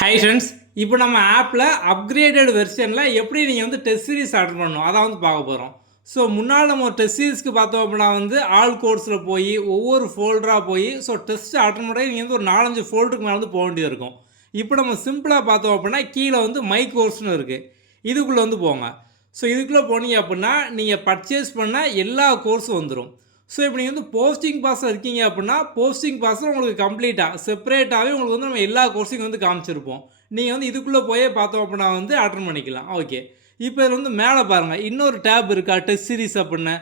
Hi friends, இப்போ நம்ம ஆப்பில் அப்கிரேடட் வெர்ஷனில் எப்படி நீங்கள் வந்து டெஸ்ட் சீரிஸ் ஆர்டர் பண்ணணும் அதான் வந்து பார்க்க போகிறோம். ஸோ முன்னால் நம்ம ஒரு டெஸ்ட் சீரிஸ்க்கு பார்த்தோம் அப்படின்னா வந்து ஆல் கோர்ஸில் போய் ஒவ்வொரு ஃபோல்டராக போய் டெஸ்ட் அட்டன் பண்ணுறது நீங்கள் வந்து ஒரு 4-5 ஃபோல்டருக்கு மேலே வந்து போக வேண்டியது இருக்கும். இப்போ நம்ம சிம்பிளாக பார்த்தோம் அப்படின்னா கீழே வந்து மை கோர்ஸ்னு இருக்குது, இதுக்குள்ளே வந்து போங்க. ஸோ இதுக்குள்ளே போனீங்க அப்படின்னா நீங்கள் பர்ச்சேஸ் பண்ண எல்லா கோர்ஸும் வந்துடும். ஸோ இப்போ நீங்கள் வந்து போஸ்டிங் பாஸில் இருக்கீங்க அப்படின்னா போஸ்டிங் பாஸில் உங்களுக்கு கம்ப்ளீட்டாக செப்பரேட்டாகவே உங்களுக்கு வந்து நம்ம எல்லா கோர்ஸையும் வந்து காமிச்சிருப்போம். நீங்கள் வந்து இதுக்குள்ளே போயே பார்த்தோம் அப்படின்னா வந்து அட்டன் பண்ணிக்கலாம். ஓகே, இப்போ இதில் வந்து மேலே பாருங்கள் இன்னொரு டேப் இருக்கா டெஸ்ட் சீரிஸ் அப்படின்னு,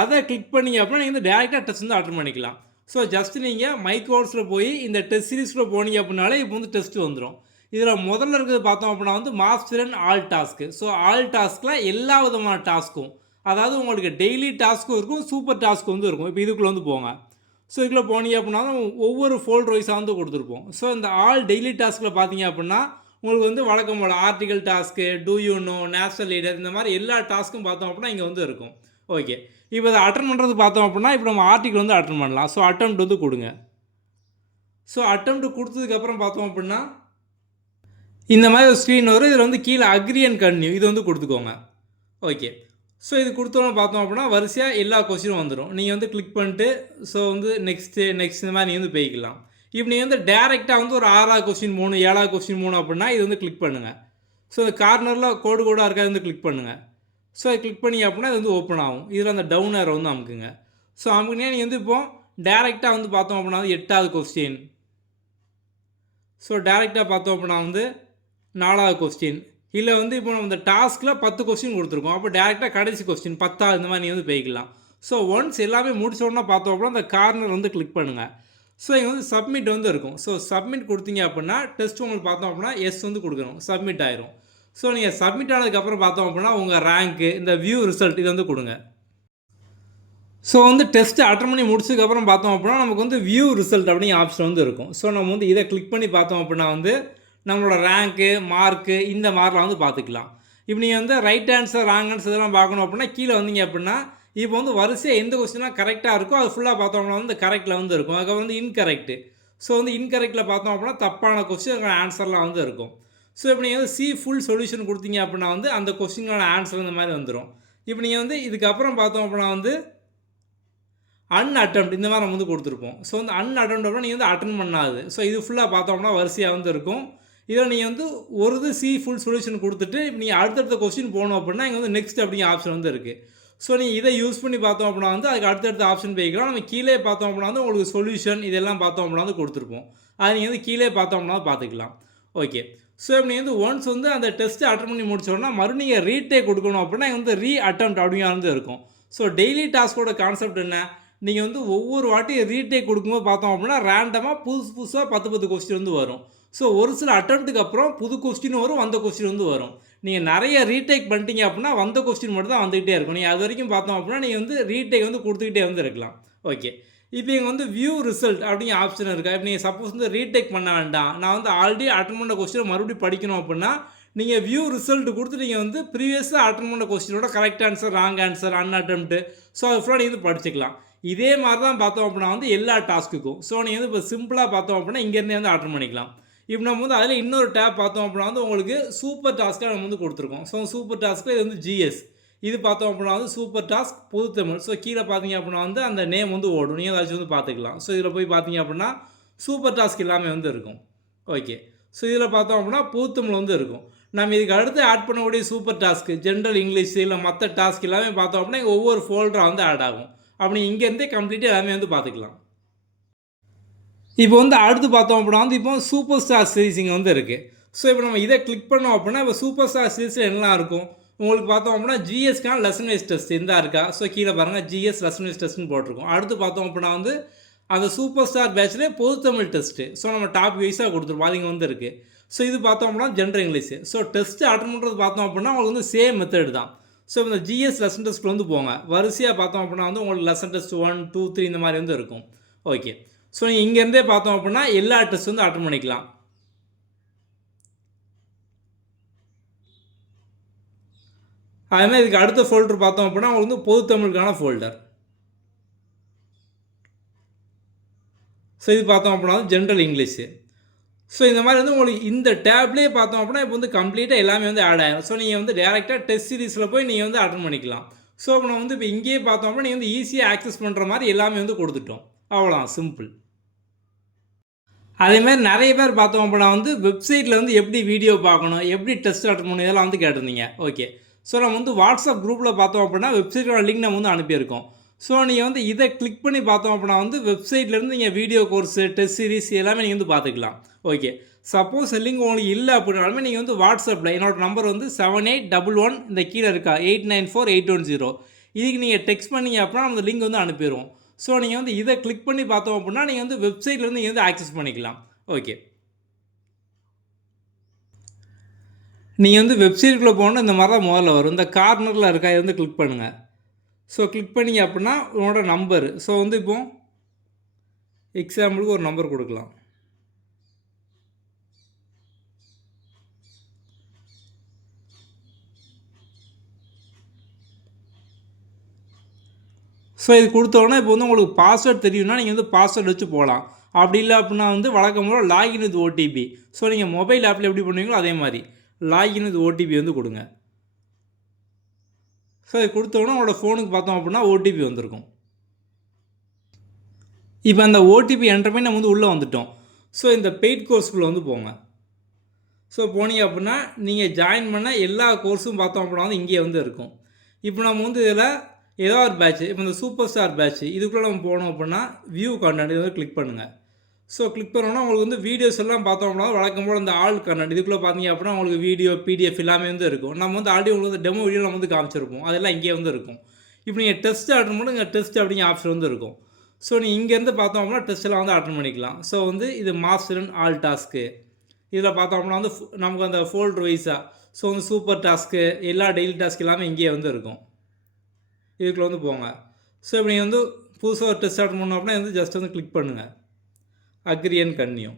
அதை கிளிக் பண்ணிங்க அப்படின்னா நீங்கள் வந்து டேரெக்டாக டெஸ்ட் வந்து அட்டன் பண்ணிக்கலாம். ஸோ ஜஸ்ட் நீங்கள் மை கோர்ஸில் போய் இந்த டெஸ்ட் சீரிஸ்க்குள்ளே போனீங்க அப்படின்னாலே இப்போ வந்து டெஸ்ட் வந்துடும். இதில் முதல்ல இருக்கிறது பார்த்தோம் அப்படின்னா வந்து master and all task. So all டாஸ்கில் எல்லா விதமான டாஸ்க்கும், அதாவது உங்களுக்கு டெய்லி டாஸ்க்கும் இருக்கும், சூப்பர் டாஸ்க்கும் வந்து இருக்கும். இப்போ இதுக்குள்ளே வந்து போங்க. ஸோ இதுக்குள்ளே போனீங்க அப்படின்னா ஒவ்வொரு ஃபோல்டர் வைஸாக வந்து கொடுத்துருப்போம். ஸோ இந்த ஆல் டெய்லி டாஸ்கில் பார்த்தீங்க அப்படின்னா உங்களுக்கு வந்து வழக்கம் போல் article task, do you know, national leader, இந்த மாதிரி எல்லா டாஸ்க்கும் பார்த்தோம் அப்படின்னா இங்கே வந்து இருக்கும். ஓகே, இப்போ இதை அட்டன் பண்ணுறது பார்த்தோம் அப்படின்னா இப்போ நம்ம ஆர்டிகல் வந்து அட்டன் பண்ணலாம். ஸோ அட்டெம்ப்ட் வந்து கொடுங்க. ஸோ அட்டெம்ப்ட் கொடுத்ததுக்கப்புறம் பார்த்தோம் அப்படின்னா இந்த மாதிரி ஒரு ஸ்க்ரீன் வரும். இதில் வந்து கீழே அக்ரி அண்ட் கன்டினியூ இது வந்து கொடுத்துக்கோங்க. ஓகே, ஸோ இது கொடுத்தோன்னு பார்த்தோம் அப்படின்னா வரிசையாக எல்லா கொஸ்டினும் வந்துடும். நீங்கள் வந்து கிளிக் பண்ணிட்டு வந்து நெக்ஸ்ட்டு இந்த மாதிரி நீங்கள் வந்து போய்க்கலாம். இப்போ நீங்கள் வந்து டேரெக்டாக வந்து ஒரு 6ஆவது கொஸ்டின் 3, 7ஆவது கொஸ்டின் 3 அப்படின்னா இது வந்து கிளிக் பண்ணுங்கள். ஸோ இந்த கார்னரில் கோடாக இருக்காது வந்து கிளிக் பண்ணுங்கள். ஸோ அதை கிளிக் பண்ணி அப்படின்னா இது வந்து ஓப்பன் ஆகும். இதில் அந்த டவுன் ஏரோ வந்து அமுக்குங்க. ஸோ அமுக்குனே நீங்கள் வந்து இப்போ டேரெக்டாக வந்து பார்த்தோம் அப்படின்னா வந்து 8ஆவது கொஸ்டின், ஸோ டேரெக்டாக பார்த்தோம் அப்படின்னா வந்து 4ஆவது கொஸ்டின், இல்லை வந்து இப்போ நம்ம இந்த டாஸ்கில் 10 கொஸ்டின் கொடுத்துருக்கோம். அப்போ டேரெக்டாக கடைசி கொஸ்டின் 10ஆவது இந்த மாதிரி நீங்கள் வந்து போய்க்கலாம். ஸோ ஒன்ஸ் எல்லாமே முடிச்சோன்னா பார்த்தோம் அப்படின்னா அந்த கார்னர் வந்து கிளிக் பண்ணுங்கள். ஸோ இங்கே வந்து சப்மிட் வந்து இருக்கும். ஸோ சப்மிட் கொடுத்தீங்க அப்படின்னா டெஸ்ட் உங்களுக்கு பார்த்தோம் அப்படின்னா எஸ் வந்து கொடுக்கணும், சப்மிட் ஆயிரும். ஸோ நீங்கள் சப்மிட் ஆனதுக்கப்புறம் பார்த்தோம் அப்படின்னா உங்கள் ரேங்க்கு, இந்த வியூ ரிசல்ட் இது வந்து கொடுங்க. ஸோ வந்து டெஸ்ட்டு அட்டன் பண்ணி முடிச்சதுக்கப்புறம் பார்த்தோம் அப்படின்னா நமக்கு வந்து வியூ ரிசல்ட் அப்படிங்கிற ஆப்ஷன் வந்து இருக்கும். ஸோ நம்ம வந்து இதை கிளிக் பண்ணி பார்த்தோம் அப்படின்னா வந்து நம்மளோட ரேங்க்கு, மார்க்கு, இந்த மாதிரிலாம் வந்து பார்த்துக்கலாம். இப்போ நீங்கள் வந்து ரைட் ஆன்சர், ராங் ஆன்சர் இதெல்லாம் பார்க்கணும் அப்படின்னா கீழே வந்தீங்க அப்படின்னா இப்போ வந்து வரிசையாக எந்த கொஸ்டினாக கரெக்டாக இருக்கோ அது ஃபுல்லாக பார்த்தோம்னா வந்து கரெக்டில் வந்து இருக்கும். அதுக்கப்புறம் வந்து இன்கரெக்ட். ஸோ வந்து இன்கரெக்டில் பார்த்தோம் அப்படின்னா தப்பான கொஸ்டின் ஆன்சர்லாம் வந்து இருக்கும். ஸோ இப்போ நீங்கள் வந்து ஃபுல் சொல்யூஷன் கொடுத்தீங்க அப்படின்னா வந்து அந்த கொஸ்டினோட ஆன்சர் இந்த மாதிரி வந்துடும். இப்போ நீங்கள் வந்து இதுக்கப்புறம் பார்த்தோம் அப்படின்னா வந்து அன்அட்டெம்ப்ட் இந்த மாதிரி நம்ம வந்து கொடுத்துருப்போம். ஸோ வந்து அன்அட்டெம்ப்ட் அப்படின்னா நீங்கள் வந்து அட்டன் பண்ணாது. ஸோ இது ஃபுல்லாக பார்த்தோம்னா வரிசையாக வந்து இருக்கும். இதில் நீங்கள் வந்து ஒரு ஃபுல் சொல்யூஷன் கொடுத்துட்டு இப்போ நீங்கள் அடுத்தடுத்த கொஸ்டின் போகணும் அப்படின்னா இங்கே வந்து நெக்ஸ்ட் அப்படிங்கிற ஆப்ஷன் வந்து இருக்குது. ஸோ நீங்கள் இதை யூஸ் பண்ணி பார்த்தோம் அப்படின்னா வந்து அதுக்கு அடுத்தடுத்த ஆப்ஷன் போய்க்கலாம். நம்ம கீழே பார்த்தோம் அப்படின்னா வந்து உங்களுக்கு சொல்யூஷன் இதெல்லாம் பார்த்தோம் அப்படின்னா வந்து கொடுத்துருப்போம். அது நீங்கள் வந்து கீழே பார்த்தோம் அப்படின்னா பார்த்துக்கலாம். ஓகே, ஸோ இப்போ நீங்கள் வந்து ஒன்ஸ் வந்து அந்த டெஸ்ட்டு அட்டன் பண்ணி முடிச்சோன்னா மறுபடியும் நீங்கள் ரீடேக் கொடுக்கணும் அப்படின்னா வந்து அட்டெம்ப்ட் அப்படிங்கிற வந்து இருக்கும். ஸோ டெய்லி டாஸ்கோட கான்செப்ட் என்ன, நீங்கள் வந்து ஒவ்வொரு வாட்டியும் ரீடேக் கொடுக்கும்போது பார்த்தோம் அப்படின்னா ரேண்டமாக புதுசாக 10 கொஸ்டின் வந்து வரும். ஸோ ஒரு சில அட்டெம்ப்ட்டுக்கு அப்புறம் புது கொஸ்டின் வரும், வந்த கொஸ்டின் வந்து வரும். நீங்கள் நிறைய ரீடேக் பண்ணிட்டீங்க அப்படின்னா வந்த கொஸ்டின் மட்டும் தான் வந்துகிட்டே இருக்கும். நீங்கள் அது வரைக்கும் பார்த்தோம் அப்படின்னா நீங்கள் வந்து ரீடேக் வந்து கொடுத்துக்கிட்டே வந்து இருக்கலாம். ஓகே, இப்போ இங்கே வந்து வியூ ரிசல்ட் அப்படிங்கிற ஆப்ஷன் இருக்கா. இப்போ நீங்கள் சப்போஸ் வந்து ரீடேக் பண்ண வேண்டாம், நான் வந்து ஆல்ரெடி அட்டன் பண்ண கொஸ்டினை மறுபடியும் படிக்கணும் அப்படின்னா நீங்கள் வியூ ரிசல்ட் கொடுத்து நீங்கள் வந்து ப்ரீவியஸாக அட்டன் பண்ண கொஸ்டினோட correct answer, wrong answer, unattempted, so அது ஃபுல்லாக நீங்கள் வந்து படிச்சுக்கலாம். இதே மாதிரி தான் பார்த்தோம் அப்படின்னா வந்து எல்லா டாஸ்க்குக்கும். ஸோ நீங்கள் வந்து இப்போ சிம்பிளாக பார்த்தோம் அப்படின்னா இங்கேருந்தே வந்து அட்டன் பண்ணிக்கலாம். இப்போ நம்ம வந்து அதில் இன்னொரு டேப் பார்த்தோம் அப்படின்னா வந்து உங்களுக்கு சூப்பர் டாஸ்க்காக நம்ம வந்து கொடுத்துருக்கோம். ஸோ சூப்பர் டாஸ்க்கில் இது வந்து ஜிஎஸ், இது பார்த்தோம் அப்படின்னா வந்து சூப்பர் டாஸ்க் பொது தமிழ். ஸோ கீழே பார்த்தீங்க அப்படின்னா வந்து அந்த நேம் வந்து ஓடும், நீங்கள் ஏதாச்சும் வந்து பார்த்துக்கலாம். ஸோ இதில் போய் பார்த்தீங்க அப்படின்னா சூப்பர் டாஸ்க் எல்லாமே வந்து இருக்கும். ஓகே, ஸோ இதில் பார்த்தோம் அப்படின்னா பொது தமிழ் வந்து இருக்கும். நம்ம இதுக்கு அடுத்து ஆட் பண்ணக்கூடிய சூப்பர் டாஸ்க்கு ஜென்ரல் இங்கிலீஷ் இல்லை மற்ற டாஸ்க் எல்லாமே பார்த்தோம் அப்படின்னா ஒவ்வொரு ஃபோல்டராக வந்து ஆட் ஆகும். அப்படி இங்கேருந்தே கம்ப்ளீட்டாக எல்லாமே வந்து பார்த்துக்கலாம். இப்போ வந்து அடுத்து பார்த்தோம் அப்படின்னா வந்து இப்போ சூப்பர் ஸ்டார் சீரிஸ் இங்கே வந்து இருக்குது. ஸோ இப்போ நம்ம இதை கிளிக் பண்ணோம் அப்படின்னா இப்போ சூப்பர் ஸ்டார் சீரிஸில் என்னலாம் இருக்கும் உங்களுக்கு பார்த்தோம் அப்படின்னா ஜிஎஸ்க்கான லெசன் வைஸ் டெஸ்ட் இருந்தா இருக்கா. ஸோ கீழே பாருங்கள் ஜிஎஸ் லெசன் வைஸ் டெஸ்ட்னு போட்டிருக்கோம். அடுத்து பார்த்தோம் அப்படின்னா வந்து அந்த சூப்பர் ஸ்டார் பேட்ச்லேயே பொது தமிழ் டெஸ்ட்டு. ஸோ நம்ம டாபிக் வைஸாக கொடுத்துருப்போம், அது இங்கே வந்து இருக்குது. ஸோ இது பார்த்தோம் அப்படின்னா general English. So test attend பண்ணுறது பார்த்தோம் அப்படின்னா உங்களுக்கு வந்து சேம் மெத்தட் தான். ஸோ இந்த ஜிஎஸ் லெசன் டெஸ்ட்டில் வந்து போங்க, வரிசையாக பார்த்தோம் அப்படின்னா வந்து உங்களுக்கு லெசன் டெஸ்ட் 1, 2, 3 இந்த மாதிரி வந்து இருக்கும். ஓகே, ஸோ நீங்கள் இங்கேருந்தே பார்த்தோம் அப்படின்னா எல்லா டெஸ்ட் வந்து அட்டன் பண்ணிக்கலாம். அதேமாதிரி இதுக்கு அடுத்த ஃபோல்டர் பார்த்தோம் அப்படின்னா உங்களுக்கு வந்து பொது தமிழுக்கான ஃபோல்டர். ஸோ இது பார்த்தோம் அப்படின்னா ஜென்ரல் இங்கிலீஷு. ஸோ இந்த மாதிரி வந்து உங்களுக்கு இந்த டேப்லேயே பார்த்தோம் அப்படின்னா இப்போ வந்து கம்ப்ளீட்டாக எல்லாமே வந்து ஆட் ஆகிடும். ஸோ நீங்கள் வந்து டேரெக்டாக டெஸ்ட் சீரிஸில் போய் நீங்கள் வந்து அட்டெண்ட் பண்ணிக்கலாம். ஸோ இப்போ நம்ம வந்து இப்போ இங்கேயே பார்த்தோம் அப்படின்னா நீங்கள் வந்து ஈஸியாக ஆக்சஸ் பண்ணுற மாதிரி எல்லாமே வந்து கொடுத்துட்டோம். அவ்வளோதான், சிம்பிள். அதேமாதிரி நிறைய பேர் பார்த்தோம் அப்படின்னா வந்து வெப்சைட்டில் வந்து எப்படி வீடியோ பார்க்கணும், எப்படி டெஸ்ட் அட்டெண்ட் பண்ணணும், இதெல்லாம் வந்து கேட்டிருந்தீங்க. ஓகே. ஸோ நம்ம வந்து வாட்ஸ்அப் குரூப்பில் பார்த்தோம் அப்படின்னா வெப்சைட்டோட லிங்க் நம்ம வந்து அனுப்பியிருக்கோம். ஸோ நீங்கள் வந்து இதை கிளிக் பண்ணி பார்த்தோம் அப்படின்னா வந்து வெப்சைட்லேருந்து நீங்கள் வீடியோ கோர்ஸு, டெஸ்ட் சீரிஸ் எல்லாமே நீங்கள் வந்து பார்த்துக்கலாம். ஓகே. சப்போஸ் லிங்க் உங்களுக்கு இல்லை அப்படின்னாலுமே நீங்கள் வந்து வாட்ஸ்அப்பில் என்னோட நம்பர் வந்து 7811 இந்த கீழே இருக்கா 894810 இதுக்கு நீங்கள் டெக்ஸ்ட் பண்ணீங்க அப்படின்னா அந்த லிங்க் வந்து அனுப்பிடுவோம். ஸோ நீங்கள் வந்து இதை கிளிக் பண்ணி பார்த்தோம் அப்படின்னா நீங்கள் வந்து வெப்சைட்லேருந்து நீங்கள் வந்து ஆக்சஸ் பண்ணிக்கலாம். ஓகே. நீங்கள் வந்து வெப்சைட்டுக்குள்ளே போகணுன்னா இந்த மாதிரி தான் முதல்ல வரும். இந்த கார்னரில் இருக்கா இதை வந்து கிளிக் பண்ணுங்கள். ஸோ கிளிக் பண்ணிங்க அப்படின்னா உங்களோட நம்பர். ஸோ வந்து இப்போ எக்ஸாம்பிளுக்கு ஒரு நம்பர் கொடுக்கலாம். ஸோ இது கொடுத்தோன்னா இப்போ வந்து உங்களுக்கு பாஸ்வேர்ட் தெரியும்னா நீங்கள் வந்து பாஸ்வேர்டு வச்சு போகலாம். அப்படி இல்லை அப்படின்னா வந்து வழக்கம் போல் லாகின் வித் ஓடிபி. ஸோ நீங்கள் மொபைல் ஆப்பில் எப்படி பண்ணுவீங்களோ அதே மாதிரி லாகின் வித் ஓடிபி வந்து கொடுங்க. ஸோ இது கொடுத்தோன்னா உங்களோட ஃபோனுக்கு பார்த்தோம் அப்படின்னா ஓடிபி வந்திருக்கும். இப்போ அந்த ஓடிபி என்டர் பண்ணி நம்ம வந்து உள்ளே வந்துட்டோம். ஸோ இந்த பெய்ட் கோர்ஸ்குள்ளே வந்து போங்க. ஸோ போனீங்க அப்படின்னா நீங்கள் ஜாயின் பண்ண எல்லா கோர்ஸும் பார்த்தோம் அப்படின்னா வந்து இங்கே வந்து இருக்கும். இப்போ நம்ம வந்து இதில் ஏதோ ஒரு பேட்ச், இப்போ இந்த சூப்பர் ஸ்டார் பேட்ச் இதுக்குள்ளே நம்ம போனோம் அப்படின்னா வியூ கண்டென்ட் இதை வந்து கிளிக் பண்ணுங்கள். ஸோ கிளிக் பண்ணோன்னா உங்களுக்கு வந்து வீடியோஸ் எல்லாம் பார்த்தோம் அப்படின்னா வழக்கம் போல் இந்த ஆல் கண்டென்ட் இதுக்குள்ளே பார்த்தீங்க அப்படின்னா உங்களுக்கு வீடியோ, பிடிஎஃப் எல்லாமே வந்து இருக்கும். நம்ம வந்து ஆல்ரெடி உங்களுக்கு வந்து டெமோ வீடியோ நம்ம வந்து காமிச்சிருப்போம். அதெல்லாம் இங்கே வந்து இருக்கும். இப்போ நீங்கள் டெஸ்ட் அட்டன் பண்ணி இங்கே டெஸ்ட் அப்படிங்கிற ஆப்ஷன் வந்து இருக்கும். ஸோ நீங்கள் இங்கேருந்து பார்த்தோம் அப்படின்னா டெஸ்ட் எல்லாம் வந்து அட்டன் பண்ணிக்கலாம். ஸோ வந்து இது மாஸ்டர் அண்ட் ஆல் டாஸ்க்கு இதில் பார்த்தோம் அப்படின்னா வந்து நமக்கு அந்த ஃபோல்டர் வைஸாக ஸோ வந்து சூப்பர் டாஸ்க்கு எல்லா டெய்லி டாஸ்க் எல்லாமே இங்கேயே வந்து இருக்கும். இதுக்குள்ளே வந்து போங்க. ஸோ இப்போ நீங்கள் வந்து புதுசாக ஒரு டெஸ்ட் ஸ்டார்ட் பண்ணோம் அப்படின்னா வந்து ஜஸ்ட் வந்து கிளிக் பண்ணுங்கள். Agri and continue.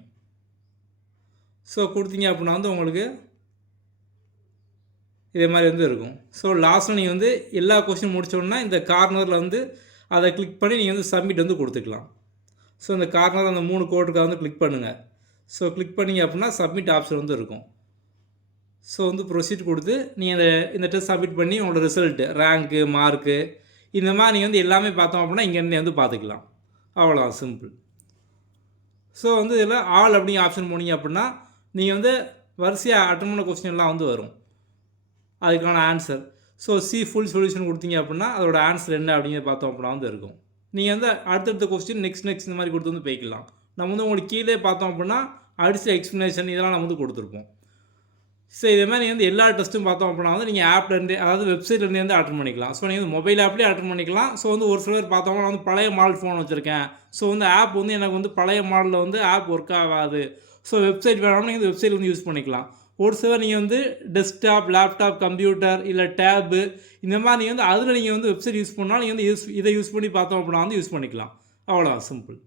ஸோ கொடுத்தீங்க அப்படின்னா வந்து உங்களுக்கு இதே மாதிரி வந்து இருக்கும். ஸோ லாஸ்ட்டில் நீங்கள் வந்து எல்லா கொஸ்டின் முடிச்சோன்னா இந்த கார்னரில் வந்து அதை கிளிக் பண்ணி நீங்கள் வந்து சப்மிட் வந்து கொடுத்துக்கலாம். ஸோ இந்த கார்னர் அந்த 3 கோட்டுக்காக வந்து கிளிக் பண்ணுங்கள். ஸோ கிளிக் பண்ணிங்க அப்படின்னா சப்மிட் ஆப்ஷன் வந்து இருக்கும். ஸோ வந்து ப்ரொசீட் கொடுத்து நீங்கள் இந்த டெஸ்ட் சப்மிட் பண்ணி உங்களோட ரிசல்ட்டு, ரேங்க்கு, மார்க்கு இந்த மாதிரி நீங்கள் வந்து எல்லாமே பார்த்தோம் அப்படின்னா இங்கேருந்து வந்து பார்த்துக்கலாம். அவ்வளோதான், சிம்பிள். ஸோ வந்து இதில் ஆல் அப்படிங்கிற ஆப்ஷன் போனீங்க அப்படின்னா நீங்கள் வந்து வரிசையாக அட்டன் பண்ண கொஸ்டின் எல்லாம் வந்து வரும். அதுக்கான ஆன்சர். ஸோ ஃபுல் சொல்யூஷன் கொடுத்தீங்க அப்படின்னா அதோட ஆன்சர் என்ன அப்படிங்கிறத பார்த்தோம் அப்படின்னா வந்து இருக்கும். நீங்கள் வந்து அடுத்தடுத்த கொஸ்டின் நெக்ஸ்ட் இந்த மாதிரி கொடுத்து வந்து போய்க்கலாம். நம்ம வந்து உங்களுக்கு கீழே பார்த்தோம் அப்படின்னா அடிச்ச எக்ஸ்ப்ளனேஷன் இதெல்லாம் நம்ம வந்து கொடுத்துருப்போம். ஸோ இதே மாதிரி நீங்கள் வந்து எல்லா டெஸ்ட்டும் பார்த்தோம் அப்படின்னா வந்து நீங்கள் ஆப்லேருந்து அதாவது வெப்சைட்லேருந்து வந்து அட்டன் பண்ணிக்கலாம். ஸோ நீங்கள் வந்து மொபைல் ஆப்லேயே அட்டன் பண்ணிக்கலாம். ஸோ வந்து ஒரு சிலர் பார்த்தோம்னா வந்து பழைய மாடல் ஃபோன் வச்சுருக்கேன். ஸோ வந்து ஆப் வந்து எனக்கு வந்து பழைய மாடலில் வந்து ஆப் ஒர்க் ஆகாது. ஸோ வெப்சைட் வேணாலும் நீங்கள் வெப்சைட் வந்து யூஸ் பண்ணிக்கலாம். ஒரு சிலர் நீங்கள் வந்து டெஸ்க்டாப், லேப்டாப், கம்ப்யூட்டர் இல்லை டேபு இந்த மாதிரி நீங்கள் வந்து அதில் நீங்கள் வந்து வெப்சைட் யூஸ் பண்ணால் நீங்கள் வந்து இதை யூஸ் பண்ணி பார்த்தோம் அப்படின்னா வந்து யூஸ் பண்ணிக்கலாம். அவ்வளோதான், சிம்பிள்.